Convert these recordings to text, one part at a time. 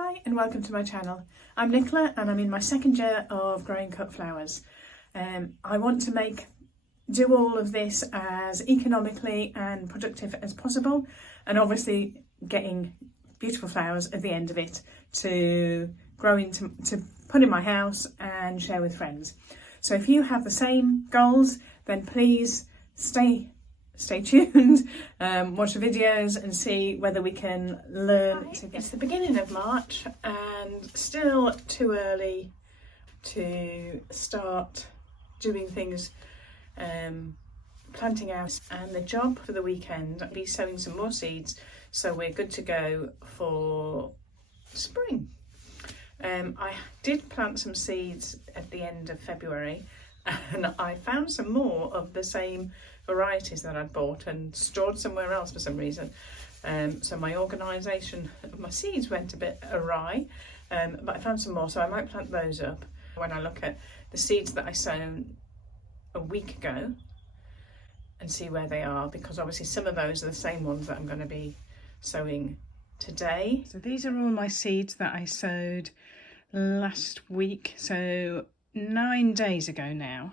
Hi and welcome to my channel. I'm Nicola and I'm in my second year of growing cut flowers. I want to do all of this as economically and productive as possible, and obviously getting beautiful flowers at the end of it to to put in my house and share with friends. So if you have the same goals, then please stay tuned, watch the videos and see whether we can learn. It's the beginning of March and still too early to start doing things, planting out, and the job for the weekend, I'll be sowing some more seeds so we're good to go for spring. I did plant some seeds at the end of February and I found some more of the same varieties that I'd bought and stored somewhere else for some reason. So my organisation of my seeds went a bit awry, but I found some more, so I might plant those up. When I look at the seeds that I sown a week ago and see where they are, because obviously some of those are the same ones that I'm going to be sowing today. So these are all my seeds that I sowed last week, so 9 days ago now.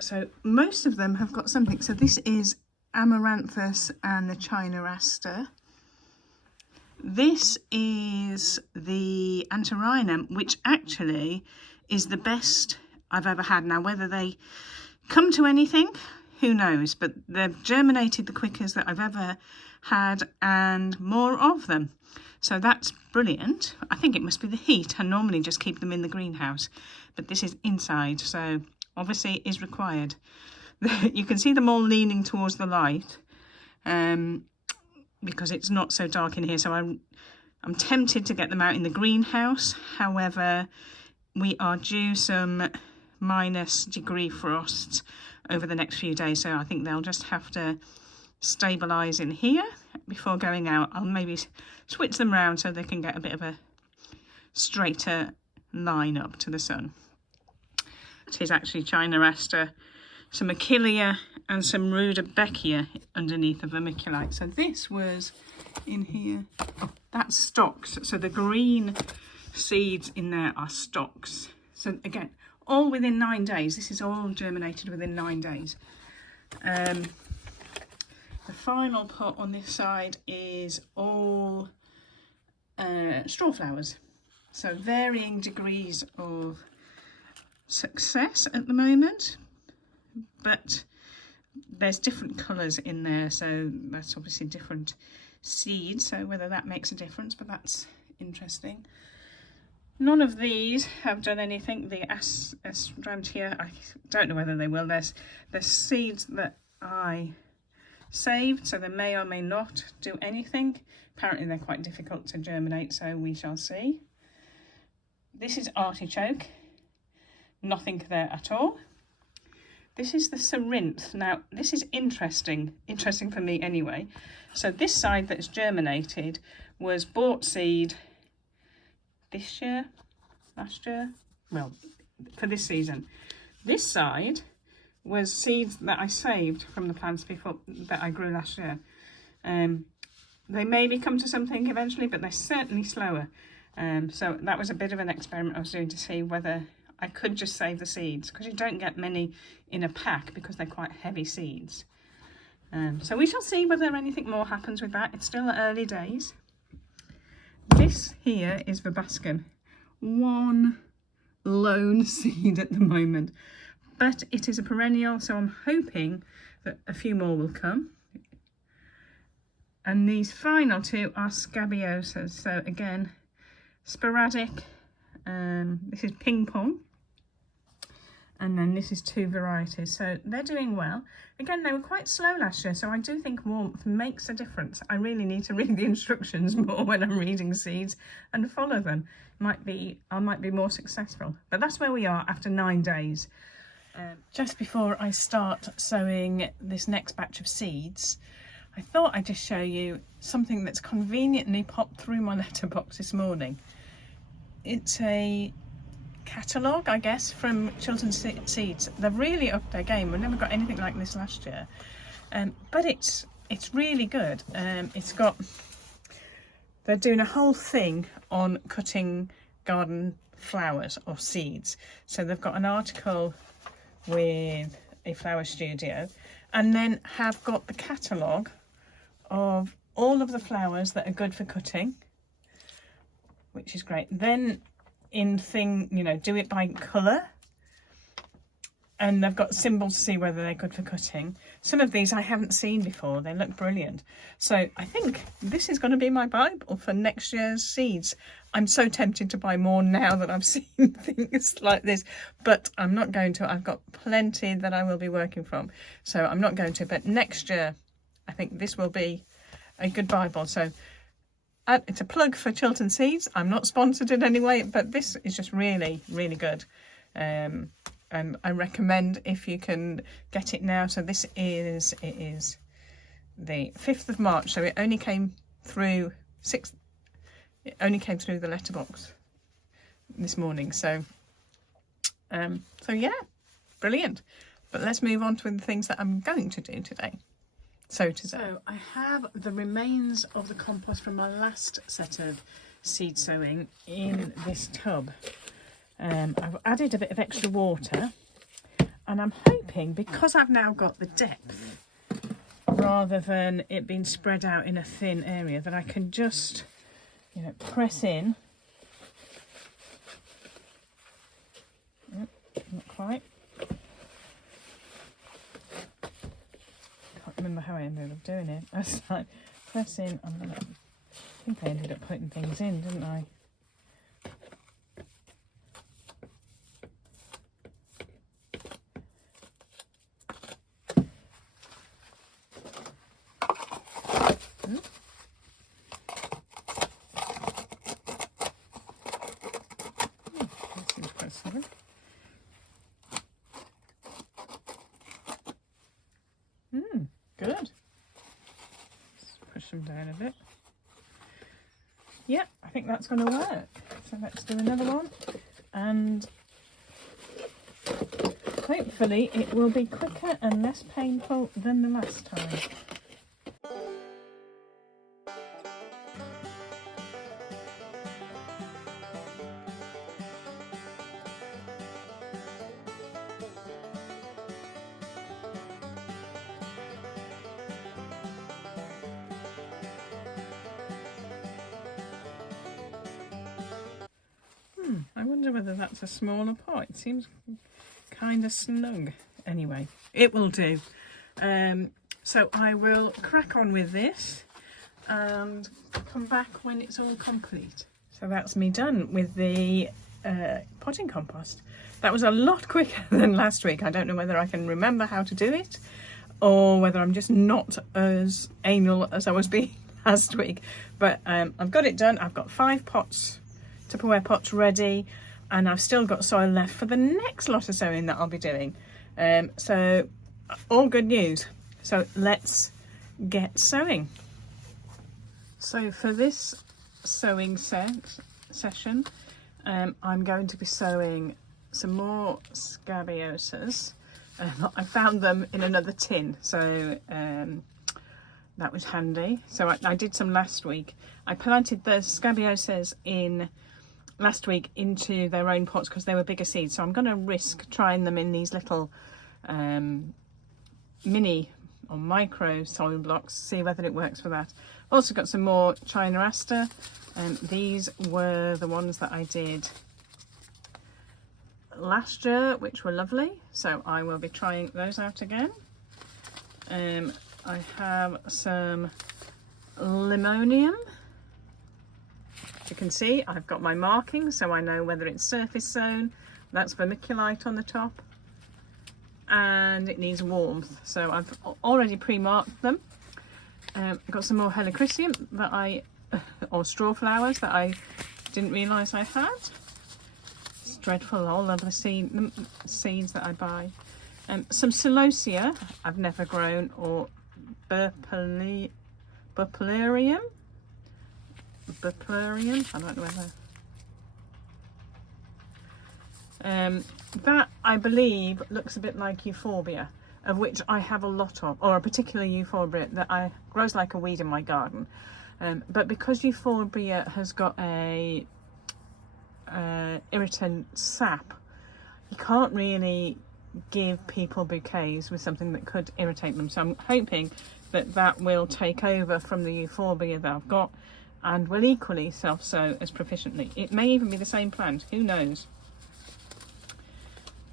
So most of them have got something. So this is Amaranthus and the China Aster. This is the Antirrhinum, which actually is the best I've ever had. Now, whether they come to anything, who knows, but they've germinated the quickest that I've ever had, and more of them. So that's brilliant. I think it must be the heat. I normally just keep them in the greenhouse, but this is inside, so obviously is required. You can see them all leaning towards the light because it's not so dark in here, so I'm tempted to get them out in the greenhouse. However, we are due some -degree frosts over the next few days, so I think they'll just have to stabilise in here before going out. I'll maybe switch them round so they can get a bit of a straighter line up to the sun. It is actually China Aster, some Achillea and some Rudbeckia underneath the vermiculite. So this was in here. Oh, that's stalks. So the green seeds in there are stalks. So again, all within 9 days. This is all germinated within 9 days. The final pot on this side is all straw flowers. So varying degrees of success at the moment, but there's different colours in there, so that's obviously different seeds, so whether that makes a difference, but that's interesting. None of these have done anything. The Astrantia, I don't know whether they will. There's seeds that I saved, so they may or may not do anything. Apparently they're quite difficult to germinate, so we shall see. This is artichoke. Nothing there at all. This is the Cerinthe. Now this is interesting for me anyway. So this side that's germinated was bought seed this year, last year, well, for this season. This side was seeds that I saved from the plants before that I grew last year. They maybe come to something eventually, but they're certainly slower. So that was a bit of an experiment I was doing to see whether I could just save the seeds, because you don't get many in a pack because they're quite heavy seeds. So we shall see whether anything more happens with that. It's still early days. This here is Verbascum. One lone seed at the moment, but it is a perennial, so I'm hoping that a few more will come. And these final two are Scabiosas. So again, sporadic. This is Ping Pong, and then this is 2 varieties, so they're doing well. Again, they were quite slow last year, so I do think warmth makes a difference. I really need to read the instructions more when I'm reading seeds and follow them. I might be more successful, but that's where we are after 9 days. Just before I start sowing this next batch of seeds, I thought I'd just show you something that's conveniently popped through my letterbox this morning. It's a catalogue, I guess, from Chiltern Seeds. They've really upped their game. We never got anything like this last year, but it's really good. It's got they're doing a whole thing on cutting garden flowers or seeds. So they've got an article with a flower studio, and then have got the catalogue of all of the flowers that are good for cutting, which is great. Then in thing, you know, do it by colour, and they've got symbols to see whether they're good for cutting. Some of these I haven't seen before. They look brilliant. So I think this is going to be my Bible for next year's seeds. I'm so tempted to buy more now that I've seen things like this, but I'm not going to. I've got plenty that I will be working from, so I'm not going to. But next year, I think this will be a good Bible. So it's a plug for Chiltern Seeds. I'm not sponsored in any way, but this is just really, really good. And I recommend if you can get it now. So it is the 5th of March. So it only came through the letterbox this morning. So yeah, brilliant. But let's move on to the things that I'm going to do today. So I have the remains of the compost from my last set of seed sowing in this tub. I've added a bit of extra water, and I'm hoping, because I've now got the depth rather than it being spread out in a thin area, that I can just, you know, press in. Not quite. Can't remember how I ended up doing it. I was like, press in. I think I ended up putting things in, didn't I? Good. Let's push them down a bit. Yeah, I think that's going to work. So let's do another one, and hopefully it will be quicker and less painful than the last time. I wonder whether that's a smaller pot. It seems kind of snug. Anyway, it will do. So I will crack on with this and come back when it's all complete. So that's me done with the potting compost. That was a lot quicker than last week. I don't know whether I can remember how to do it, or whether I'm just not as anal as I was being last week. But I've got it done. I've got 5 pots, Tupperware pots ready, and I've still got soil left for the next lot of sowing that I'll be doing. So all good news. So let's get sowing. So for this sowing session, I'm going to be sowing some more scabiosas. I found them in another tin, so that was handy. So I did some last week. I planted the scabiosas in last week into their own pots because they were bigger seeds, so I'm going to risk trying them in these little mini or micro soil blocks, see whether it works for that. Also got some more China Aster, and these were the ones that I did last year, which were lovely, so I will be trying those out again. I have some limonium. As you can see, I've got my markings, so I know whether it's surface sown. That's vermiculite on the top, and it needs warmth, so I've already pre-marked them. I've got some more helichrysum that or straw flowers that I didn't realise I had. It's dreadful, all of the seeds that I buy. Some celosia I've never grown, or burpilarium. I don't know whether that, I believe, looks a bit like euphorbia, of which I have a lot of, or a particular euphorbia that grows like a weed in my garden. But because euphorbia has got a irritant sap, you can't really give people bouquets with something that could irritate them. So I'm hoping that that will take over from the euphorbia that I've got and will equally self-sow as proficiently. It may even be the same plant, who knows.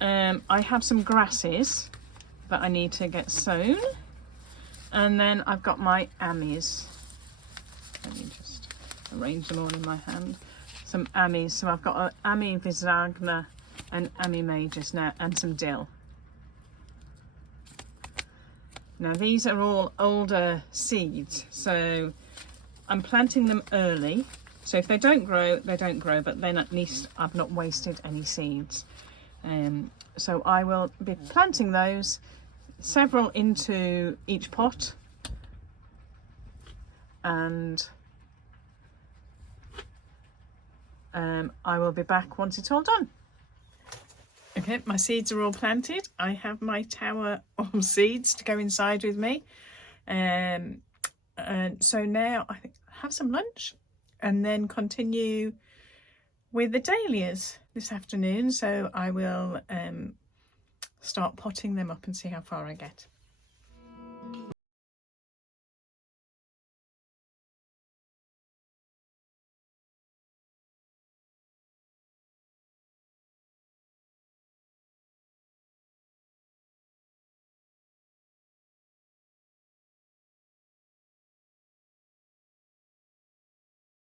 I have some grasses that I need to get sown, and then I've got my ammies. Let me just arrange them all in my hand. Some ammies, so I've got an ammi visagna and ammi majus now, and some dill. Now these are all older seeds, so I'm planting them early. So if they don't grow, they don't grow, but then at least I've not wasted any seeds. So I will be planting those, several into each pot, and I will be back once it's all done. Okay, my seeds are all planted. I have my tower of seeds to go inside with me. And so now I think I'll have some lunch and then continue with the dahlias this afternoon. So I will start potting them up and see how far I get.